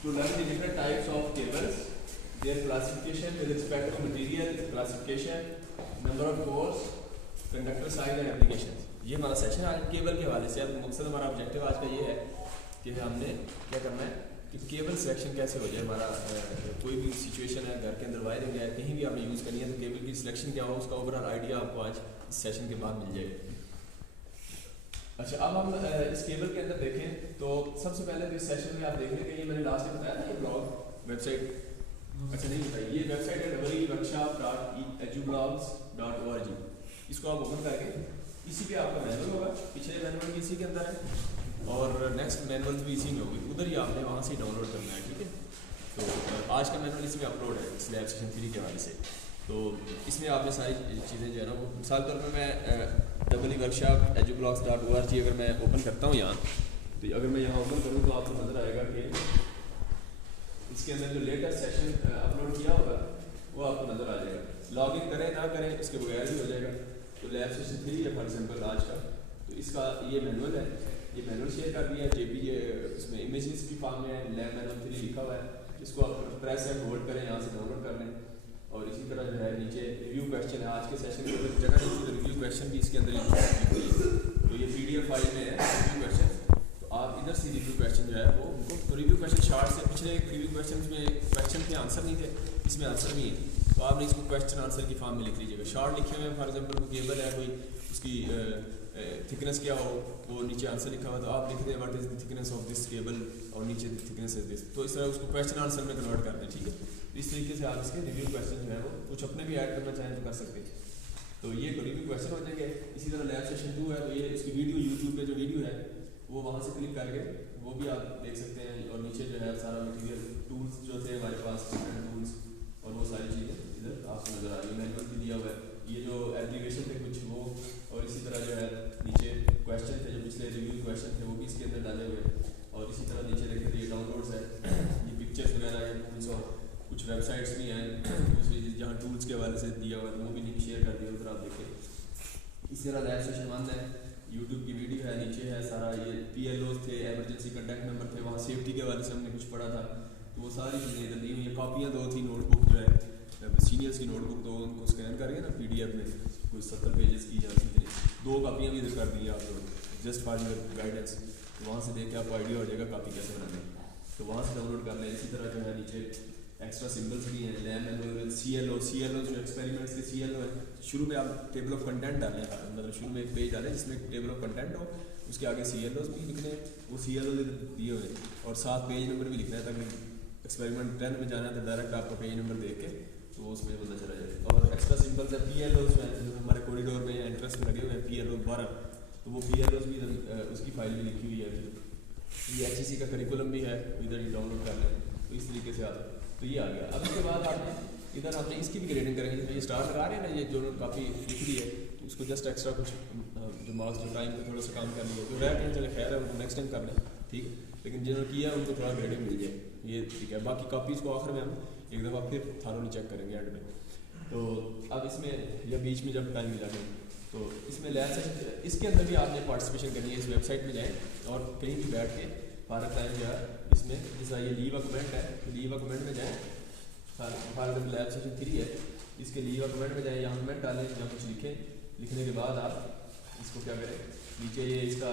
to learn the different types of cables, their classification with respect to material classification, number of cores, conductor size and applications. ये हमारा session आज cable के हवाले से। अब मकसद हमारा ऑब्जेक्टिव आज का ये है कि हमने क्या करना है कि केबल सिलेक्शन कैसे हो जाए। हमारा कोई भी सिचुएशन है, घर के अंदर वायरिंग है, कहीं भी आपने यूज़ करनी है तो केबल की सिलेक्शन क्या हो उसका ओवरऑल आइडिया आपको आज इस सेशन के बाद मिल जाएगा। अच्छा, अब हम इस केबल के अंदर देखें तो सबसे पहले तो इस सेशन में आप देखने के लिए मैंने लास्ट में बताया ना ये ब्लॉग वेबसाइट, अच्छा नहीं बताइए, ये वेबसाइट है www.edublogs.org। इसको आप ओपन करके इसी पे आपका मैनुअल होगा, पिछले मैनुअल भी इसी के अंदर है और नेक्स्ट मैनुअल भी इसी में होगी, उधर ही आपने वहाँ से डाउनलोड करना है, ठीक है। तो आज का मैनुअल इसमें अपलोड है स्लैब सेशन 3 के हवाले से। तो इसमें आपने सारी चीज़ें जो है ना वो मिसाल तौर पर मैं www.edublogs.org अगर मैं ओपन करता हूँ यहाँ, तो अगर मैं यहाँ ओपन करूँ तो आपको नज़र आएगा कि इसके अंदर जो लेटेस्ट सेशन अपलोड किया होगा वो आपको नज़र आ जाएगा। लॉगिन करें ना करें इसके बगैर भी हो जाएगा। तो लैब सेशन 3 है फॉर एग्जाम्पल आज का, तो इसका ये मैनुअल है, ये मैनुअल शेयर कर दिया है JPG, इसमें इमेजेस की फॉर्म में लैब मैनुअल 3 लिखा हुआ है। इसको आप प्रेस एंड होल्ड करें, यहाँ से डाउनलोड कर लें। और इसी तरह जो है नीचे रिव्यू क्वेश्चन है, आज के सेशन में अगर जगह नहीं थी तो रिव्यू क्वेश्चन भी इसके अंदर लिखी हुई है। तो ये PDF फाइल में है रिव्यू क्वेश्चन, तो आप इधर से रिव्यू क्वेश्चन जो है वो उनको, तो रिव्यू क्वेश्चन शार्ट से, पिछले रिव्यू क्वेश्चन में क्वेश्चन के आंसर नहीं थे, इसमें आंसर भी है, तो आपने इसको क्वेश्चन आंसर की फॉर्म में लिख लीजिएगा। शॉर्ट लिखे हुए हैं, फॉर एग्जाम्पल कोई केबल है, कोई उसकी थिकनेस क्या हो, वो नीचे आंसर लिखा हुआ, तो आप लिख दें what is the thickness of this cable और नीचे थिकनेस इज दिस, तो इस तरह उसको क्वेश्चन आंसर में कन्वर्ट कर दें, ठीक है। तो इस तरीके से आप इसके रिव्यू क्वेश्चन जो है वो कुछ अपने भी ऐड करना चाहें तो कर सकते हैं। तो ये रिव्यू क्वेश्चन हो जाएंगे। इसी तरह लैब सेशन 2 है, तो ये इसकी वीडियो यूट्यूब पे जो वीडियो है वो वहाँ से क्लिक करके वो भी आप देख सकते हैं। और नीचे जो है सारा मटेरियल टूल्स जो थे हमारे पास, डिफरेंट टूल्स और वो सारी चीज़ें इधर आपको नज़र आ रही है। मैनुअल भी दिया हुआ है, ये जो एप्लीकेशन थे कुछ वो, और इसी तरह जो है नीचे क्वेश्चन थे जो पिछले रिव्यू क्वेश्चन थे वो भी इसके अंदर डाले हुए। और इसी तरह नीचे देखें तो ये डाउनलोड्स है, ये पिक्चर्स वगैरह है, टूल्स और कुछ वेबसाइट्स भी हैं दूसरी जहाँ टूल्स के हवाले से दिया हुआ है, तो वो भी लिंक शेयर कर दिया, उधर आप देखें। इसी तरह लैब सेशन 1 है, यूट्यूब की वीडियो है, नीचे है सारा ये PLOs थे, एमरजेंसी कॉन्टैक्ट नंबर थे, वहाँ सेफ्टी के हवाले से हमने कुछ पढ़ा था, तो वो सारी चीज़ें इधर दी हुई हैं। कॉपियाँ 2 थी, नोटबुक जो है सीनियर्स की नोटबुक, तो उनको स्कैन करके ना PDF में कोई 70 पेजेस की या 2 कॉपियाँ भी इधर कर दी हैं आप लोग, जस्ट फॉर योर गाइडेंस। तो वहाँ से देख के आपको आइडिया हो जाएगा कॉपी कैसे बनानी है, तो वहाँ से डाउनलोड कर लें। इसी तरह जो है नीचे एक्स्ट्रा सिंबल्स भी हैं, लैब मैनुअल विद CLO जो एक्सपेरिमेंट्स के CLO है। शुरू में आप टेबल ऑफ कंटेंट डालें, मतलब शुरू में एक पेज डालें जिसमें टेबल ऑफ कंटेंट हो, उसके आगे CLOs भी लिखने हैं, वो CLO दिए हुए हैं, और साथ पेज नंबर भी लिखना है ताकि एक्सपेरिमेंट 10 में जाना है तो डायरेक्ट आपको पेज नंबर देख के तो उसमें पता चला जाए। और एक्स्ट्रा सिंबल्स है PLOs में, जो हमारे कॉरिडोर में एंट्रेंस में लगे हुए हैं PLO 12, तो वो PLOs भी उसकी फाइल भी लिखी हुई है। ये HEC का करिकुलम भी है, इधर ही डाउनलोड कर लें। तो इस तरीके से आप, तो ये आ गया। अब इसके बाद आपने इधर आपने इसकी भी ग्रेडिंग करेंगे, तो ये स्टार लगा रहे हैं ना, ये जो काफ़ी लिख रही है, तो उसको जस्ट एक्स्ट्रा कुछ जो मार्क्स जो टाइम पे थोड़ा सा काम कर लिया, तो रह गए चले खैर है, उनको नेक्स्ट टाइम कर लें, ठीक है। लेकिन जिन्होंने किया उनको थोड़ा ग्रेडिंग मिल जाए, ये ठीक है। बाकी कॉपीज़ को आखिर में हम एक दफ़ा फिर थारोली चेक करेंगे एंड में। तो अब इसमें या बीच में जब टाइम मिला तो इसमें लैब सेशन, इसके अंदर भी आपने पार्टिसिपेशन करनी है। इस वेबसाइट में जाएँ और कहीं भी बैठ के भारत टाइम जो है इसमें, जैसा ये लीव अ कमेंट है, तो लीव अ कमेंट में जाएँ, फॉर एग्जाम्पल लैब सेशन 3 है, इसके लीव अ कमेंट में जाएँ, यहाँ कमेंट डालें या कुछ लिखें, लिखने के बाद आप इसको क्या करें, नीचे ये इसका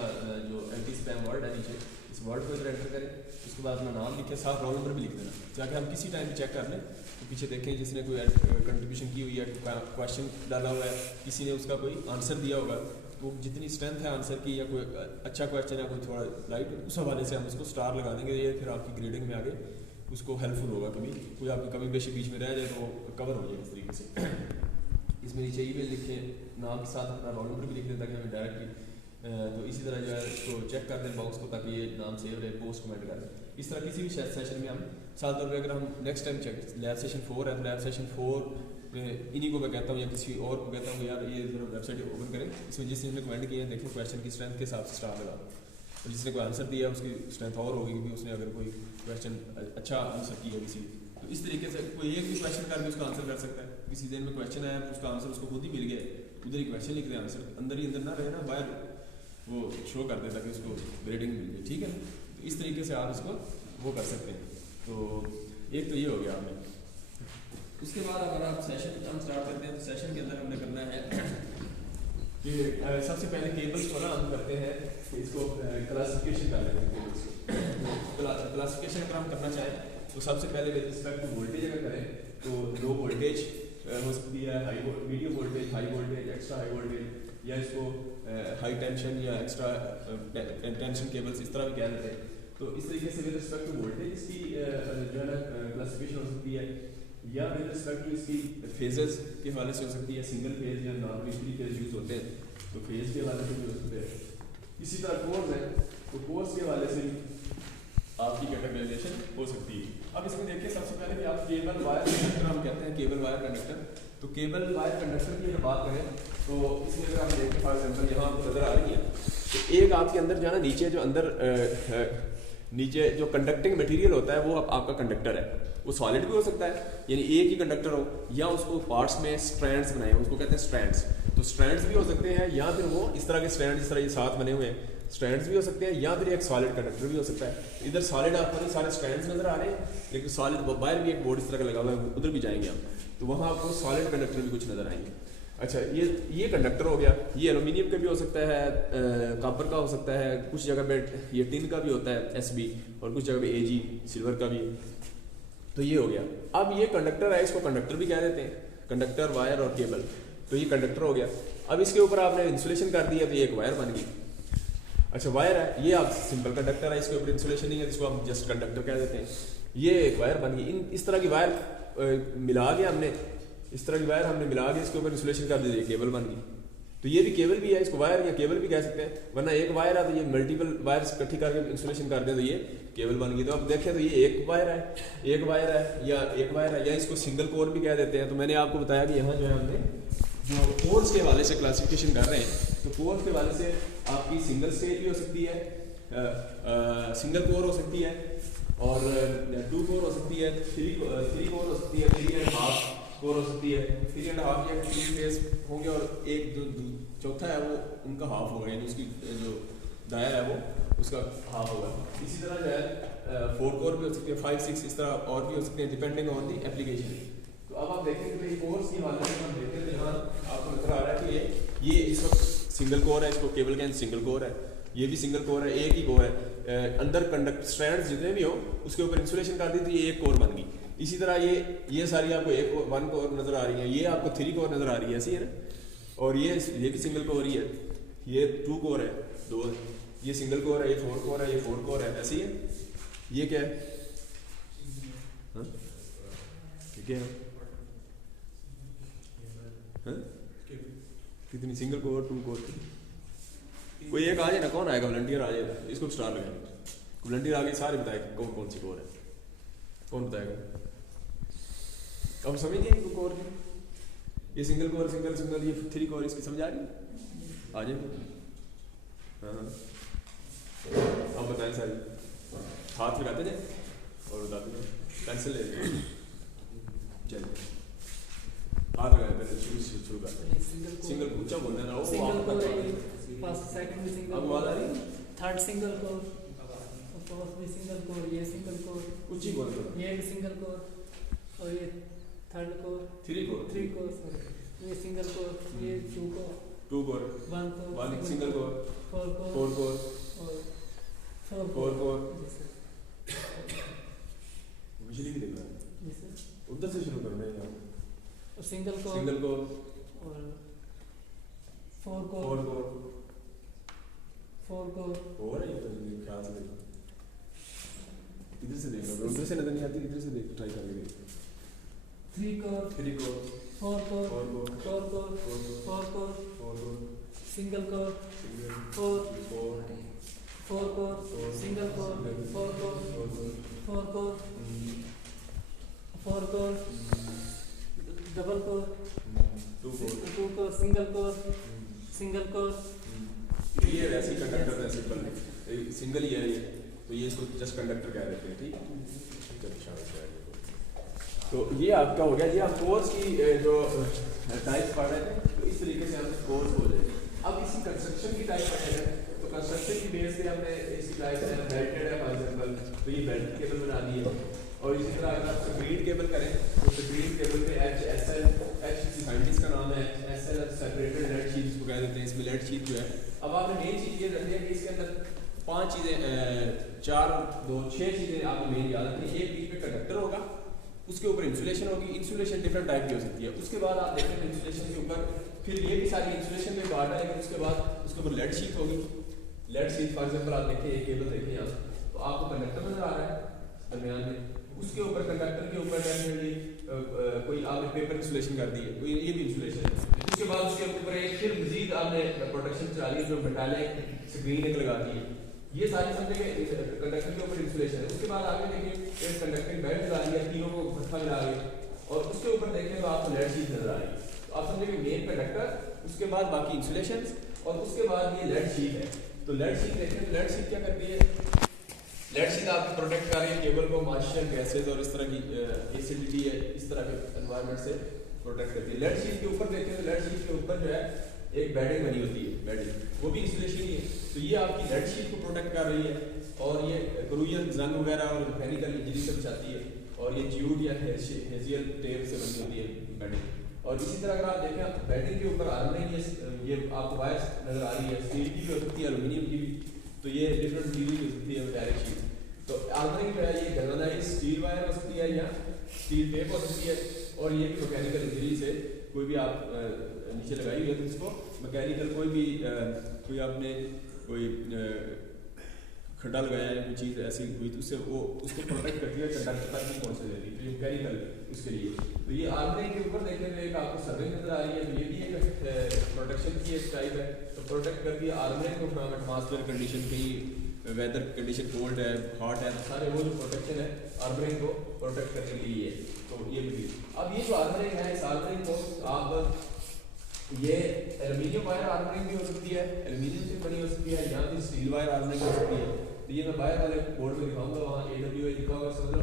जो एंटी स्पैम वर्ड है नीचे, इस वर्ड को इधर एंटर करें, उसके बाद अपना नाम लिखें, साथ रोल नंबर भी लिख देना, ताकि हम किसी टाइम चेक कर लें तो पीछे देखें जिसने कोई कंट्रीब्यूशन की हुई है, क्वेश्चन डाला हुआ है, किसी ने उसका कोई आंसर दिया होगा, तो जितनी स्ट्रेंथ है आंसर की, या कोई अच्छा क्वेश्चन है, कोई थोड़ा लाइट, उस हवाले से हम उसको स्टार लगा देंगे। ये फिर आपकी ग्रेडिंग में आगे उसको हेल्पफुल होगा, कभी कोई आपकी कमी पेशी बीच में रह जाए तो वो कवर हो जाए इस तरीके से। इसमें नीचे ईमेल लिखें, नाम के साथ अपना रोल नंबर भी लिख दें ताकि हमें डायरेक्टली, तो इसी तरह जो है इसको चेक कर दें बॉक्स को, ताकि ये नाम सेव रहे, पोस्ट कमेंट कर दें। इस तरह किसी भी सेशन में हम साल तौर पर, अगर हम next time check lab session 4 है, तो लैब सेशन 4 इन्हीं को मैं कहता हूँ या किसी और को कहता हूँ यार ये जरा वेबसाइट ओपन करें, इसमें जिसने कमेंट किए हैं देखें क्वेश्चन की स्ट्रेंथ के हिसाब से स्टार लगा, और जिसने कोई आंसर दिया उसकी स्ट्रेंथ और होगी क्योंकि उसने अगर कोई क्वेश्चन अच्छा आंसर किया किसी, तो इस तरीके से कोई एक भी क्वेश्चन करके उसका आंसर कर सकता है। किसी दिन में क्वेश्चन आया उसका आंसर उसको खुद ही मिल गया, उधर ही क्वेश्चन लिख दे, आंसर अंदर ही अंदर ना रहे ना, बाहर वो शो कर दे ताकि उसको ग्रेडिंग मिल जाए, ठीक है। तो इस तरीके से आप इसको वो कर सकते हैं। तो एक तो ये हो गया आपने। उसके बाद अगर आप सेशन हम स्टार्ट करते हैं तो सेशन के अंदर हमने करना है कि सबसे पहले केबल्स को ना हम करते हैं इसको क्लासिफिकेशन कर लेते हैं केबल्स को। क्लासिफिकेशन अगर हम करना चाहें तो सबसे पहले विद रिस्पेक्ट टू वोल्टेज अगर करें तो लो वोल्टेज हो सकती है, medium voltage, high voltage, extra high voltage, या इसको हाई टेंशन या एक्स्ट्रा टेंशन केबल्स इस तरह भी कह देते हैं। तो इस तरीके से विद रिस्पेक्ट टू वोल्टेज इसकी जो है ना क्लासिफिकेशन हो सकती है, या विद रिस्पेक्ट टू इसकी फेजेस के हवाले से हो सकती है, सिंगल फेज या नॉर्मली 3 फेज यूज होते हैं तो फेज के हवाले से भी हो सकते हैं। इसी तरह कोर्स है तो कोर्स के हवाले से आपकी कैटेगराइजेशन हो सकती है। अब इसमें देखिए सबसे पहले कि आप केबल वायर कंडक्टर हम कहते हैं केबल वायर कंडक्टर। तो केबल वायर कंडक्टर की अगर बात करें तो इसमें अगर आप देखें फॉर एग्जाम्पल यहाँ आपको नजर आ रही है तो एक आपके अंदर जो है ना नीचे जो अंदर नीचे जो कंडक्टिंग मटेरियल होता है वो आपका कंडक्टर है। वो सॉलिड भी हो सकता है यानी एक ही कंडक्टर हो, या उसको पार्ट्स में स्ट्रैंड्स बनाए हो, उसको कहते हैं स्ट्रैंड्स। तो स्ट्रैंड्स भी हो सकते हैं, या फिर वो इस तरह के स्ट्रैंड जिस तरह ये साथ बने हुए हैं स्ट्रैंड्स भी हो सकते हैं, या फिर एक सॉलिड कंडक्टर भी हो सकता है। इधर सॉलिड आपको नहीं सारे स्ट्रैंड्स नजर आ रहे हैं, लेकिन सॉलिड वायर भी एक बोर्ड इस तरह का लगा हुआ है, उधर भी जाएंगे आप तो वहाँ आपको सॉलिड कंडक्टर भी कुछ नजर आएंगे। अच्छा ये कंडक्टर हो गया, ये एल्यूमिनियम का भी हो सकता है, कॉपर का हो सकता है, कुछ जगह पे ये टिन का भी होता है SB, और कुछ जगह पे AG सिल्वर का भी। तो ये हो गया। अब ये कंडक्टर है, इसको कंडक्टर भी कह देते हैं, कंडक्टर वायर और केबल। तो ये कंडक्टर हो गया। अब इसके ऊपर आपने इंसुलेशन कर दिया तो ये एक वायर बन गई। अच्छा वायर है, ये आप सिंपल कंडक्टर है, इसके ऊपर इंसुलेशन नहीं है, जिसको हम जस्ट कंडक्टर कह देते हैं। ये एक वायर बन गई। इस तरह की वायर मिला के हमने इस तरह की वायर हमने मिला के इसके ऊपर इंसुलेशन कर दी, केबल बन गई। तो ये भी केबल भी है, इसको वायर या केबल भी कह सकते हैं, वरना एक वायर है तो ये मल्टीपल वायर्स इकट्ठी करके इंसुलेशन कर दें तो ये केबल बन गई। तो अब देखें तो ये एक वायर है या इसको सिंगल कोर भी कह देते हैं। तो मैंने आपको बताया कि यहाँ जो है हमने जो कोर्स के हवाले से क्लासिफिकेशन कर रहे हैं तो कोर्स के हवाले से आपकी सिंगल स्टेज भी हो सकती है, सिंगल कोर हो सकती है, और 2 कोर हो सकती है, 3 कोर हो सकती है, 3.5 कोर हो सकती है, 3.5 या 3 फेज होंगे, और एक जो चौथा है वो उनका हाफ होगा, यानी उसकी जो दाया है वो उसका हाफ होगा। इसी तरह जो है 4 कोर भी हो सकती है, 5, 6 इस तरह और भी हो सकते हैं डिपेंडिंग ऑन दी एप्लीकेशन। तो अब आप देखेंगे तो कोर्स की हवाले से हम देखते हैं तो यहाँ आपको नजर आ रहा है कि ये इस वक्त सिंगल कोर है, इसको केबल कहते हैं, सिंगल कोर है, ये भी सिंगल कोर है, एक ही कोर है। अंदर कंडक्ट स्ट्रैंड्स जितने भी हो उसके ऊपर इंसुलेशन कर दी तो ये एक कोर बन गई। इसी तरह ये सारी आपको 1 कोर नजर आ रही है, ये आपको 3 कोर नजर आ रही है, ऐसी है ना। और ये भी सिंगल कोर ही है, ये 2 कोर है, 2, ये सिंगल कोर है, ये 4 कोर है, ये 4 कोर है, ऐसी है। ये क्या है, क्या है, कितनी सिंगल कोर, 2 कोर। कोई एक आ जाए ना, कौन आएगा, वॉलंटियर आ जाएगा, इसको स्टार लगाएंगे, वॉलंटियर आगे सारे बताएगा कौन कौन सी कोर है, कौन बताएगा। अब समझिए इनको कोर की, ये सिंगल कोर, सिंगल, ये 3 कोर, इसकी समझ आ रही है, आ जाए। हाँ अब बताएं सारी, हाथ लगाते जाए और बताते जाए, पेंसिल ले चलिए हाथ लगाए, पहले शुरू करते हैं। सिंगल ऊंचा बोलना ना, फर्स्ट सेकंड भी सिंगल, अब आवाज आ रही, थर्ड सिंगल कोर, फोर्थ भी सिंगल कोर, ये सिंगल कोर, ऊंची बोल दो, ये भी सिंगल कोर, और ये थर्ड कोर, 3 कोर, सॉरी, ये सिंगल कोर, ये 2 core, 1 single core, 4 core, 4 core, और 4 कोर। बिजली की देख रहा है, उधर से शुरू करना है यार। सिंगल कोर, और 4 कोर, 4 कोर, और ये तो ख्याल से देखो, इधर से देखो, उधर से नजर नहीं आती, इधर से देख, ट्राई करके देखो। 3 core, 4 core, 4 core, 4 core, single core, 4 core, single core, 4 core, 4 core, double core, 2 core, single core. ये वैसे ही कंडक्टर है, सिंपल सिंगल ही है ये, तो ये इसको जस्ट कंडक्टर कह देते हैं, ठीक है। तो ये आपका हो गया, ये आप कोर्स की जो टाइप पढ़ रहे थे, तो इस तरीके से हमने कोर्स हो जाए। अब इसी कंस्ट्रक्शन की टाइप पढ़ रहे हैं, तो कंस्ट्रक्शन की बेस पे हमने इसकी टाइप है बेल्टेड है फॉर एग्जांपल, तो ये बेल्ट केबल बना दी है, और इसी तरह अगर आप स्क्रीन केबल करें तो स्क्रीन केबल पे एच साइंटिस्ट का नाम है HSL सेपरेटेड लेड शीट को कह देते हैं। इसमें लेड शीट जो है, अब आपने मेन चीज़ ये रखनी है कि इसके अंदर 5 चीज़ें 6 चीज़ें आपको मेन याद रखनी है। एक बीच में कंडक्टर होगा, उसके ऊपर इंसुलेशन होगी। इंसुलेशन डिफरेंट टाइप की हो सकती है। उसके बाद आप देखें इंसुलेशन के ऊपर फिर ये भी सारी इंसुलेशन में पार्ट है, लेकिन उसके बाद उसके ऊपर लेड शीट होगी। लेड शीट फॉर एग्जांपल आप देखें एक केबल देखें यहाँ, तो आपको कंडक्टर नजर आ रहा है दरमियान में, उसके ऊपर कंडक्टर के ऊपर डेफिनेटली कोई आपने पेपर इंसुलेशन कर दी है, कोई ये भी इंसुलेशन है। उसके बाद उसके ऊपर एक फिर मजीद आपने प्रोटेक्शन चला ली जो मेटालिक स्क्रीन एक लगा दी है। ये सारी समझे कंडक्टर के ऊपर इंसुलेशन है। उसके बाद आगे देखिए एक कंडक्टिंग बेल्ट लगा दी है, तीनों को इकट्ठा मिला के, और उसके ऊपर देखें तो आपको लेड शीट नजर आ रही है। तो आप समझे कि मेन कंडक्टर, उसके बाद बाकी इंसुलेशन, और उसके बाद ये लेड शीट है। तो लेड शीट देखें तो लेड शीट क्या करती है, लेड शीट आपको प्रोटेक्ट कर रही है केबल को मॉइस्चर, गैसेज और इस तरह की एसिडिटी है, इस तरह के एनवायरनमेंट से प्रोटेक्ट करती है। लेड शीट के ऊपर देखें तो लेड शीट के ऊपर जो है एक बेडिंग बनी होती है, बेडिंग वो भी इंसुलेशन ही है। तो ये आपकी लेड शीट को प्रोटेक्ट कर रही है, और ये करूजन जंग वगैरह और मैकेनिकल इंजरी से बचाती है, और ये ज्यूट या हेजियल टेप से बनी होती है बेडिंग। और इसी तरह अगर आप देखें बेडिंग के ऊपर आर्मरिंग, ये आपको वायर नजर आ रही है, स्टील की भी हो सकती है, एल्यूमिनियम की भी, तो ये डिफरेंट मटीरियल की हो सकती है डायरेक्ट शीट। तो आर्मरिंग जो है ये गैल्वेनाइज्ड स्टील वायर हो सकती है या स्टील टेप हो सकती है, और ये भी मैकेनिकल इंजरी से कोई भी आप नीचे लगाई हुई है तो इसको मैकेनिकल कोई आपने कोई खड्डा लगाया है, कोई चीज़ ऐसी हुई तो उससे वो उसको प्रोटेक्ट करती है, कंडक्टर तक नहीं पहुँचने देती, तो ये मैकेनिकल उसके लिए। तो ये आर्मरिंग के ऊपर देखने में एक आपको सर्विंग नजर आ रही है, तो ये भी एक प्रोटेक्शन की एक टाइप है। तो प्रोटेक्ट करती है आर्मरिंग को फ्रॉम एटमॉस्फेयर कंडीशन, कहीं वेदर कंडीशन कोल्ड है, हॉट है, तो सारे वो जो प्रोटेक्शन है आर्मरिंग को प्रोटेक्ट करने के लिए। तो ये भी, अब ये जो आर्मरिंग है, इस आर्मरिंग को आप ये एल्यूमिनियम वायर आर्मरिंग भी हो सकती है, एल्यूमिनियम से बनी हो सकती है, या फिर स्टील वायर आर्मरिंग हो सकती है। तो ये मैं बाहर वाले बोर्ड में दिखाऊंगा, वहाँ AWA लिखा होगा, समझ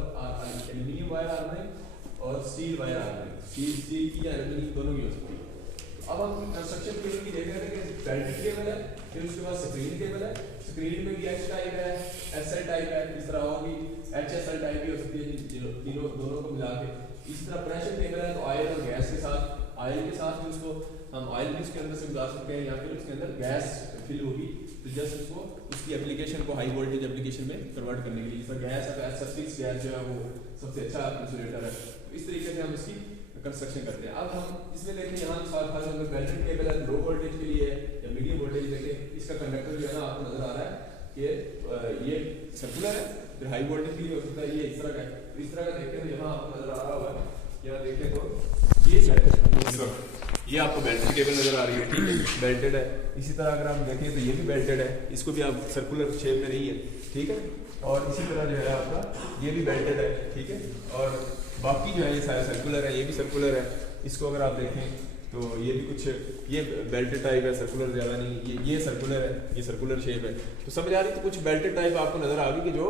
एल्यूमिनियम वायर आर्मरिंग और स्टील वायर आर्मरिंग, स्टील की या एल्यूमिनियम दोनों की हो सकती है। अब हम कंस्ट्रक्शन केबल की देख रहे थे कि बेल्टेड केबल है, फिर उसके बाद स्क्रीन केबल है, स्क्रीन में भी H टाइप है, SL टाइप है, इस तरह और भी HSL टाइप भी हो सकती है, तीनों दोनों को मिला के। इस तरह प्रेशर केबल है, तो ऑयल और गैस के साथ, ऑयल के साथ भी उसको हम ऑयल भी उसके अंदर से गुजार सकते हैं, या फिर उसके अंदर गैस फिल होगी तो जस्ट उसको उसकी एप्लीकेशन को हाई वोल्टेज एप्लीकेशन में कन्वर्ट करने के लिए, जैसा गैस है तो SF6 गैस जो है वो सबसे अच्छा इंसुलेटर है। तो इस तरीके से हम इसकी कंस्ट्रक्शन करते हैं। अब हम इसमें देखें यहाँ अगर बेल्टेड केबल है, लो वोल्टेज के लिए या मीडियम वोल्टेज देखें, इसका कंडक्टर जो है ना आपको नजर आ रहा है कि ये सर्कुलर है, फिर हाई वोल्टेज के लिए हो सकता है ये इस तरह का है। तो इस तरह का देखें तो यहाँ आपको नजर आ रहा होगा, यहाँ देखें तो ये आपको बेल्टेड केबल नजर आ रही है, ठीक है, बेल्टेड है। इसी तरह अगर आप देखें तो ये भी बेल्टेड है, इसको भी आप सर्कुलर शेप में नहीं है, ठीक है। और इसी तरह जो है आपका ये भी बेल्टेड है, ठीक है, और बाकी जो है ये सारे सर्कुलर है, ये भी सर्कुलर है। इसको अगर आप देखें तो ये भी कुछ ये बेल्टेड टाइप है, सर्कुलर ज़्यादा नहीं, ये सर्कुलर है, ये सर्कुलर शेप है। तो समझ आ रही है, तो कुछ बेल्टेड टाइप आपको नजर आ गई कि जो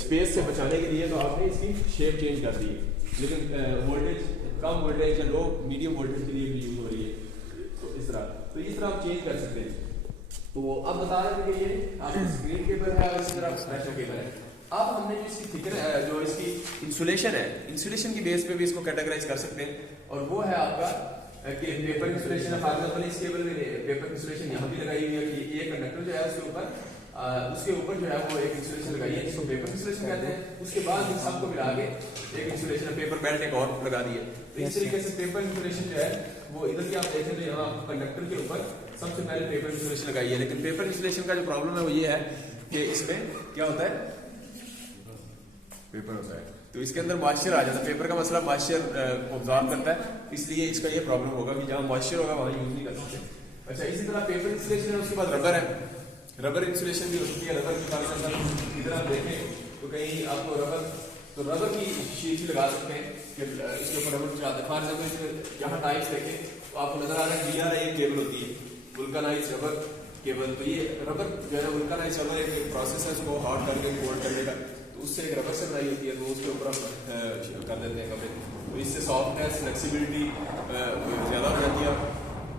स्पेस से बचाने के लिए तो आपने इसकी शेप चेंज कर दी है, लेकिन वोल्टेज कम वोल्टेज या लो मीडियम वोल्टेज के लिए भी यूज हो रही है। तो इस तरह आप चेंज कर सकते हैं। तो अब बता रहे थे कि ये आपकी स्क्रीन केबल है और इसी तरह प्रेशर केबल है। अब हमने जो इसकी थिकनेस जो इसकी इंसुलेशन है, इंसुलेशन की बेस पे भी इसको कैटेगराइज कर सकते हैं, और वो है आपका कि पेपर इंसुलेशन है। फॉर एग्जांपल इस केबल में पेपर इंसुलेशन यहाँ भी लगाई हुई है कि ये कंडक्टर जो है उसके ऊपर जो है वो एक इंसुलेशन लगाई है जिसको पेपर इंसुलेशन कहते हैं। उसके बाद इन सबको मिला के एक इंसुलेशन पेपर बेल्ट एक और लगा दी है। तो इस तरीके से पेपर इंसुलेशन जो है वो इधर की आप देखें तो यहाँ कंडक्टर के ऊपर सबसे पहले पेपर इंसुलेशन लगाई है। लेकिन पेपर इंसुलेशन का जो प्रॉब्लम है वो ये है कि इसमें क्या होता है, पेपर होता है तो इसके अंदर मॉइस्चर आ जाता है। पेपर का मसला मॉइस्चर ऑब्जॉर्ब करता है, इसलिए इसका ये प्रॉब्लम होगा कि जहाँ मॉइस्चर होगा वहाँ यूज नहीं कर सकते। अच्छा, इसी तरह पेपर इंसुलेशन है, उसके बाद रबर है, रबर इंसुलेशन भी हो सकती है। रबर की बात करना इधर आप देखें तो कहीं आपको रबर की शीट भी लगा सकते हैं कि इसके ऊपर रबर चढ़ाते हैं। फॉर एग्जाम्पल यहाँ टाइप्स देखें तो आपको नजर आ रहा है DRI एक केबल होती है, वुल्कनाइज्ड रबर केबल। तो ये रबर जो है वुल्कनाइज्ड रबर एक प्रोसेस है उसको हार्ड करके कोल्ड करने का, तो उससे एक रबर से बनाई होती है, तो उसके ऊपर हम कर देते हैं कपड़े, तो इससे सॉफ्टनेस फ्लेक्सिबिलिटी ज़्यादा हो जाती है।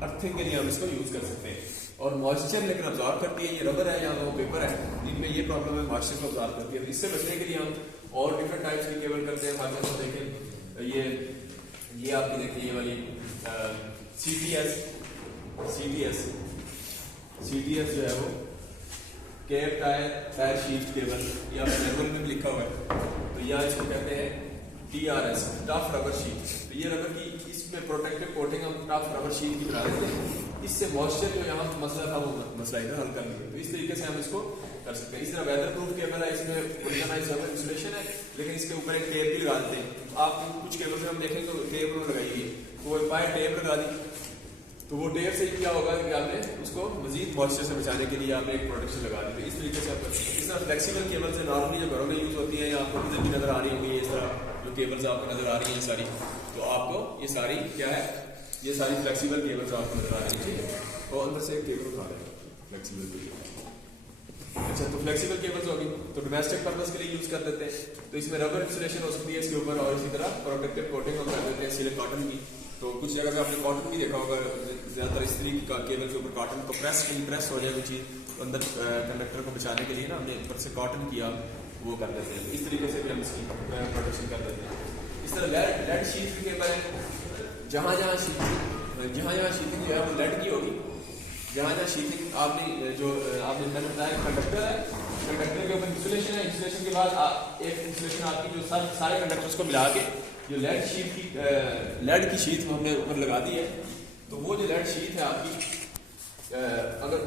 अर्थिंग के लिए हम इसको यूज़ कर सकते हैं। और मॉइस्चर लेकिन अब्जॉर्ब करती है। ये रबर है या वो पेपर है, इनमें ये प्रॉब्लम है, मॉइस्चर को अब्जॉर्ब करती है। तो इससे बचने के लिए हम और डिफरेंट टाइप्स की केबल करते हैं। बाकी तो देखें ये आपकी देखिए ये वाली CTS जो है वो केप टायर शीट केबल, ये आपके लेवल में भी लिखा हुआ है। तो या इसको कहते हैं TRS, टफ रबर शीट। तो ये रबर की इसमें प्रोटेक्टिव कोटिंग हम टफ रबर शीट की बना देते हैं। इससे मॉइस्चर जो यहाँ मसला था वो मसला इधर हल कर लिया। तो इस तरीके से हम इसको कर सकते हैं। इस तरह वेदर प्रूफ केबल है, इसमें वुल्कनाइज्ड रबर इंसुलेशन है, लेकिन इसके ऊपर एक टेप भी लगा देते हैं। आप कुछ केबल से हम देखेंगे तो टेप लगाई हुई, तो वो पाए टेप लगा दी, तो वो टेप से क्या होगा कि आपने उसको मजीद मॉइस्चर से बचाने के लिए आपने एक प्रोटेक्शन लगा दी। तो इस तरीके से आप इस तरह फ्लेक्सिबल केबल से नॉर्मली जो घरों में यूज होती है, या आपको इधर भी नजर आ रही होंगी, इस तरह जो केबल्स आपको नजर आ रही है सारी, तो आपको ये सारी क्या है, ये सारी फ्लेक्सिबल केबल्स आपको नजर आ रही है। ठीक है, और अंदर से एक केबल उठा रहे हैं फ्लेक्सिबल केबल। अच्छा, तो फ्लेक्सिबल केबल्स होगी तो डोमेस्टिक पर्पस के लिए यूज कर देते हैं। तो इसमें रबर इंसुलेशन हो सकती है इसके ऊपर, और इसी तरह प्रोटेक्टिव कोटिंग हम कर देते हैं सिलिक कॉटन की। तो कुछ जगह पे आपने कॉटन भी देखा होगा, ज्यादातर इस्त्री की केबल के ऊपर कॉटन को प्रेस हो जाए कोई चीज, तो अंदर कंडक्टर को बचाने के लिए ना हमने ऊपर से कॉटन किया, वो कर देते हैं। इस तरीके से भी हम इसकी प्रोटेक्शन कर देते हैं। इस तरह लेड शीट की केबल है, जहाँ जहाँ शीटिंग जो है वो लेड की होगी, जहाँ शीटिंग आपने मैंने बताया कंडक्टर है, कंडक्टर के ऊपर इंसुलेशन है, इंसुलेशन के बाद एक इंसुलेशन आपकी जो सारे कंडक्टर्स को मिला के जो लेड की शीट हमने ऊपर लगा दी है। तो वो जो लेड शीट है आपकी, अगर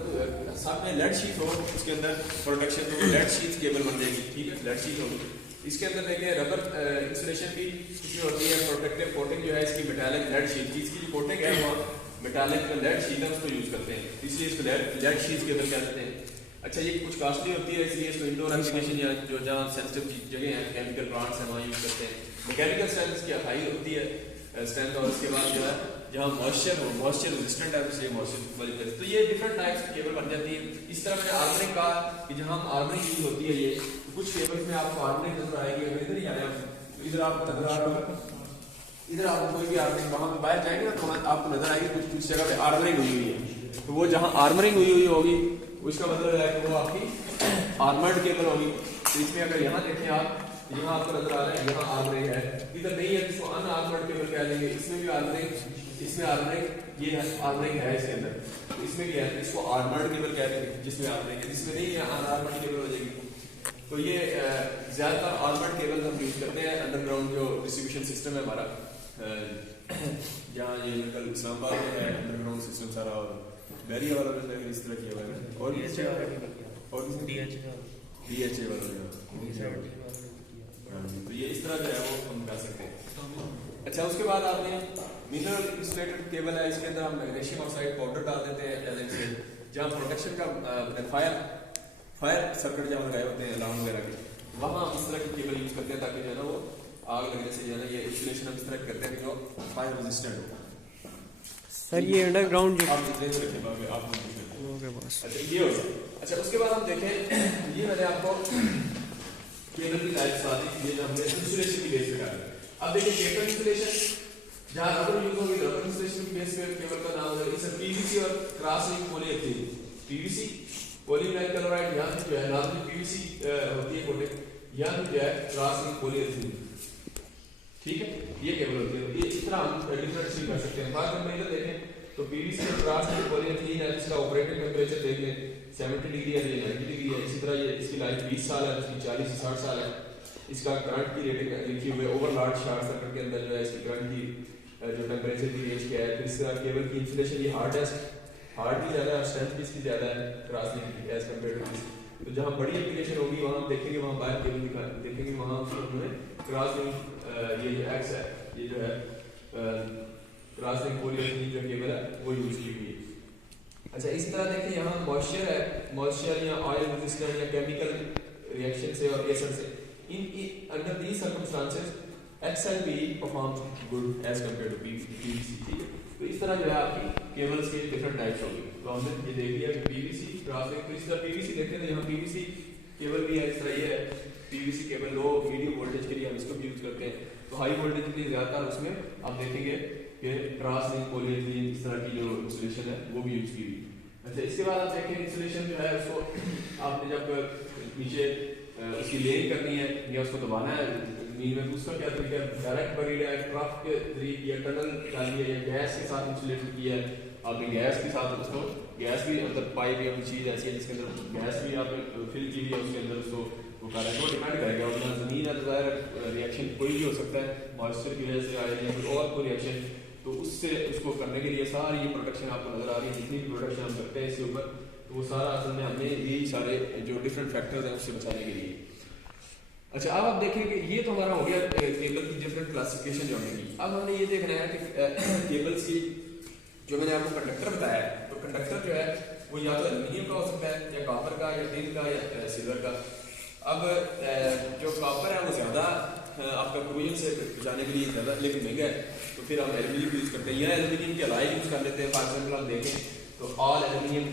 साथ में लेड शीट हो उसके अंदर प्रोटेक्शन, तो लेड शीट केबल बन जाएगी। ठीक है, लेड शीट होगी। इसके अंदर देखिए रबर इंसुलेशन भी इसमें होती है, प्रोटेक्टिव कोटिंग जो है इसकी मेटालिक लेड शीट की, इसकी कोटिंग है वो मेटालिक लेड शीट है, उसको यूज करते हैं, इसलिए इसको लेड शीट केबल कह देते हैं। अच्छा, ये कुछ कॉस्टली होती है, इसलिए इसको इंडोर एप्लीकेशन या जो जहाँ सेंसिटिव जगह है, केमिकल प्लांट्स है, वहाँ यूज करते हैं। मैकेनिकल स्ट्रेंथ की हाई होती है स्ट्रेंथ, और उसके बाद जो है जहाँ मॉइस्चर रेजिस्टेंट है उससे मॉइस्चर वाली करते। तो ये डिफरेंट टाइप्स की केबल बन जाती है। इस तरह मैंने आर्मरिंग कहा कि जहाँ आर्मरिंग यूज होती है, ये कुछ केबल्स में आपको आर्मरिंग नजर आएगी। अगर इधर ही आया तो इधर आपको नजर आ रहा होगा, इधर आपको कोई भी आर्मरिंग, वहां बाहर जाएंगे ना तो वहां आपको नजर आएगी कुछ जगह पे आर्मरिंग हुई है। तो वो जहाँ आर्मरिंग हुई होगी उसका मतलब है कि वो आपकी आर्मर्ड केबल होगी। तो इसमें अगर यहाँ देखें आप, यहाँ आपको नजर आ रहा है यहाँ आर्मरिंग है, इधर नहीं है इसको अनआर्मर्ड केबल कह देंगे। इसमें भी आर्मरिंग, इसमें आर्मरिंग, ये आर्मरिंग है इसके अंदर, तो इसमें भी है, इसको आर्मर्ड केबल कह देंगे जिसमें आर्मरिंग है। जिसमें नहीं है अनआर्मर्ड केबल हो जाएगी। तो ये ज्यादातर आर्मर्ड केबल हम यूज करते हैं। अंडरग्राउंड जो डिस्ट्रीब्यूशन सिस्टम है हमारा, जहाँ ये कल इस्लामाबाद में है अंडरग्राउंड सिस्टम सारा, और बैरिया वाला भी इस तरह किया हुआ है, और DHA वाला तो ये इस तरह जो है वो हम कर सकते हैं। अच्छा, उसके बाद आपने मिनरल इंसुलेटेड केबल है, इसके अंदर हम मैग्नीशियम ऑक्साइड पाउडर डाल देते हैं से, जहाँ प्रोटेक्शन का फायर सर्किट जहाँ लगाए होते हैं अलार्म वगैरह के, वहाँ हम इस तरह की केबल यूज करते हैं ताकि जो है ना वो आग लगने से जो है ना ये इंसुलेशन हम इस तरह करते हैं कि जो फायर रेजिस्टेंट हो। सर ये अंडरग्राउंड जो आप अच्छा ये हो गया। अच्छा, उसके बाद हम देखें, ये मैंने आपको केबल की लाइफ बता दी, ये जो हमने इंसुलेशन की बेस पे करा। अब देखिए केबल इंसुलेशन जहाँ रबर यूज होगी, रबर इंसुलेशन की बेस पे केबल का नाम है इसे PVC और cross link polyethylene. PVC polyvinyl chloride, यहाँ जो है नॉर्मली PVC होती है कोटिंग, यहाँ जो है क्रॉस लिंक पॉलीएथिलीन। ठीक है, ये केबल होती है। ये इस तरह हम डिफरेंशिएट कर सकते हैं। बात में इधर देखें तो PVC और क्रॉस लिंक पॉलीएथिलीन है, इसका ऑपरेटिंग टेंपरेचर देख लें 70 डिग्री है, 90 डिग्री है। इसी तरह ये इसकी लाइफ 20 साल है, इसकी 40 से 60 साल है। इसका करंट की रेटिंग लिखी हुई है, ओवरलॉड शॉर्ट सर्किट के अंदर जो है इसकी करंट की जो टेंपरेचर की रेंज क्या है। फिर इसका केबल की इंसुलेशन, ये हार्ड भी ज्यादा है, स्ट्रेंथ भी इसकी ज्यादा है क्रॉस लिंक की एज कम्पेयर टू दिस। तो जहाँ बड़ी एप्लीकेशन होगी वहाँ हम देखेंगे, वहाँ बाहर केबल देखेंगे, वहाँ हमने क्रॉस लिंक ये जो एक्स है, ये जो है क्रॉस लिंक पॉलीएथिलीन जो केबल है वो यूज की हुई है। अच्छा, इस तरह देखिए यहाँ मॉइस्चर है, मॉइस्चर या ऑयल रेजिस्टेंट या केमिकल रिएक्शन से और एसिड से, in under these circumstances XLPE performs good as compare to PVC। ठीक है, तो इस तरह जो है आपकी केबल्स के डिफरेंट टाइप्स होंगे। तो हमने ये देख लिया कि PVC क्रॉस लिंक, तो इस तरह PVC देखते हैं, यहाँ PVC केबल भी है, इस तरह ये है PVC केबल। लो मीडियम वोल्टेज के लिए हम इसको भी यूज करते हैं, तो हाई वोल्टेज के लिए ज्यादातर उसमें आप देखेंगे कि क्रॉस लिंक पॉलीएथिलीन इस तरह की जो इंसुलेशन है वो भी यूज की हुई। अच्छा, इसके बाद आप देखें इंसुलेशन जो है उसको आपने जब नीचे उसकी लेयरिंग करनी है या उसको दबाना है जमीन में, तो उसका क्या तरीका है? डायरेक्ट बरीड है, ट्रफ के तरीके या टनल डाली है या गैस के साथ इंसुलेट किया है आपने, गैस के साथ उसको, गैस भी अंदर पाइप या कोई चीज़ ऐसी है जिसके अंदर गैस भी आपने फिल की हुई है, उसके अंदर उसको वो कर रहे हैं, तो डिपेंड करेगा। और यहाँ ज़मीन है तो ज़ाहिर रिएक्शन कोई भी हो सकता है, मॉइस्चर की वजह से आए या कोई और कोई रिएक्शन, तो उससे उसको करने के लिए सारी ये प्रोटेक्शन आपको नजर आ रही है, जितनी भी प्रोटेक्शन हम करते हैं इसके ऊपर, तो वो सारा असल में हमने यही सारे जो डिफरेंट फैक्टर्स हैं उससे बचाने के लिए। अच्छा, अब आप देखें कि ये तो हमारा हो गया केबल की डिफरेंट क्लासिफिकेशन जो हमने की। अब हमने ये देखना है कि केबल्स की जो मैंने आपको कंडक्टर बताया है, तो कंडक्टर जो है वो या तो एल्यूमिनियम का हो सकता है या कॉपर का या टिन का या सिल्वर का। अब जो कॉपर है वो ज़्यादा आपका कोरोजन से बचाने के लिए ज़्यादा लेकिन महंगा है, तो फिर हम एल्यूमिनियम यूज़ करते हैं या एल्यूमिनियम के अलाई यूज़ कर लेते हैं। फॉर एग्जाम्पल आप देखें तो ऑल एल्यूमिनियम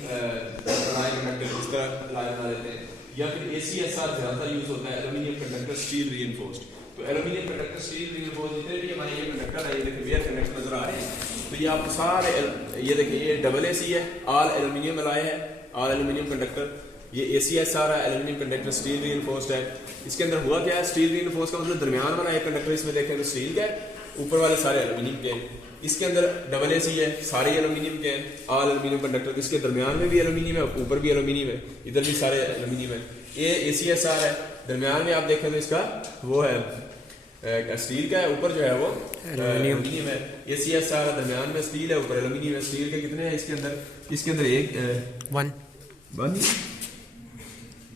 अलाई कंडक्टर इस तरह अलाई बना लेते हैं, या फिर ACSR ज़्यादातर यूज़ होता है, एल्यूमिनियम कंडक्टर स्टील रीइंफोर्स्ड। तो एल्यूमिनियम कंडक्टर स्टील रीइंफोर्स्ड जितने भी हमारे ये कंडक्टर है, ये देखिए वेयर कंडक्टर नजर आ रहे हैं, तो ये आपको सारे ये देखिए ये AA है, ऑल एल्यूमिनियम अलाई है, ऑल एल्यूमिनियम कंडक्टर। ये ACSR है, एल्यूमिनियम कंडक्टर स्टील रीइंफोर्स्ड है। इसके अंदर हुआ क्या है, स्टील रीइंफोर्स्ड का मतलब दरमियान वाला एक कंडक्टर इसमें देखें तो स्टील का है, ऊपर वाले सारे एल्यूमिनियम के हैं। इसके अंदर AA है, सारे एल्यूमिनियम के हैं, ऑल एल्यूमिनियम कंडक्टर। इसके दरमियान में भी एल्यूमिनियम है, ऊपर भी एल्यूमिनियम है, इधर भी सारे एल्यूमिनियम है। ये ACSR है, दरमियान में आप देखें तो इसका वो है स्टील का है, ऊपर जो है वो एल्यूमिनियम है। ACSR है, दरमियान में स्टील है, ऊपर एल्यूमिनियम है। स्टील के कितने हैं इसके अंदर? इसके अंदर एक वन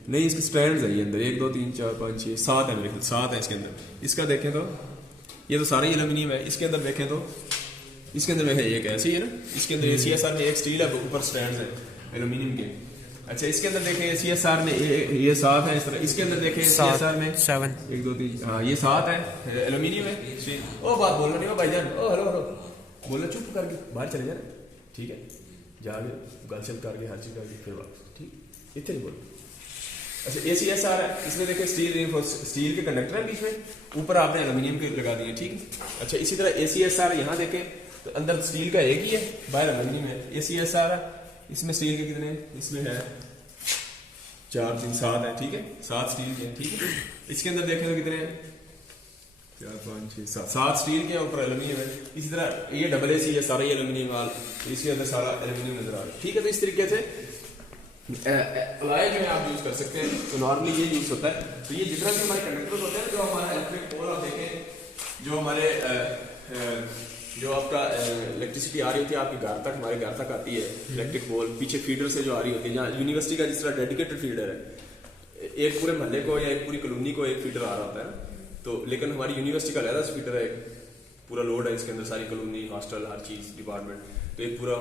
नहीं, इसके स्ट्रैंड्स है ये अंदर 1 2 3 4 5 6 7 है, मेरे ख्याल 7 है इसके अंदर। इसका देखें तो ये तो सारे एल्यूमिनियम है। इसके अंदर देखें तो इसके अंदर में है एक ऐसे ही है ना, इसके अंदर ACSR में एक स्टील है, ऊपर स्ट्रैंड्स है एल्यूमिनियम के। अच्छा, इसके अंदर देखें ACSR में ये 7 है इस तरह। इसके अंदर देखें ACSR में 7 1 2 3 हाँ ये 7 है एल्यूमिनियम है। ओ बात बोलना नहीं हो भाईजान, ओ हेलो हेलो बोलना, चुप करके बाहर चले जाना, ठीक है, जाके गलचल करके हर चीज करके फिर वापस, ठीक, इतने ही बोलो। अच्छा, ACSR है, इसमें देखिए स्टील के कंडक्टर है बीच में, ऊपर आपने एल्यूमिनियम के लगा दिए, ठीक। अच्छा, इसी तरह ACSR यहाँ देखें तो अंदर स्टील का एक ही है, बाहर एल्यूमिनियम है। ACSR है, इसमें स्टील के कितने, इसमें है 4 3 7 है, ठीक है, 7 स्टील के, ठीक है। इसके अंदर देखें तो कितने 4 5 6 7 स्टील के, ऊपर एल्यूमिनियम है। इसी तरह ये AA है, सारा एल्यूमिनियम वाल, इसके अंदर सारा एल्यूमिनियम नजर आ रहा है, ठीक है। तो इस तरीके से अलाई जो है आप यूज कर सकते हैं, तो नॉर्मली ये यूज होता है। तो ये जितना भी हमारे कंडक्टर होते हैं, जो हमारा इलेक्ट्रिक पोल आप देखें, जो हमारे जो आपका इलेक्ट्रिसिटी आ रही होती है आपके घर तक, हमारे घर तक आती है इलेक्ट्रिक पोल, पीछे फीडर से जो आ रही होती है, यहाँ यूनिवर्सिटी का जिस तरह डेडिकेटेड फीडर है, एक पूरे महल्ले को या एक पूरी कॉलोनी को एक फीडर आ रहा होता है, तो लेकिन हमारी यूनिवर्सिटी का अलग फीडर है, पूरा लोड है इसके अंदर, सारी कॉलोनी, हॉस्टल, हर चीज, डिपार्टमेंट, तो एक पूरा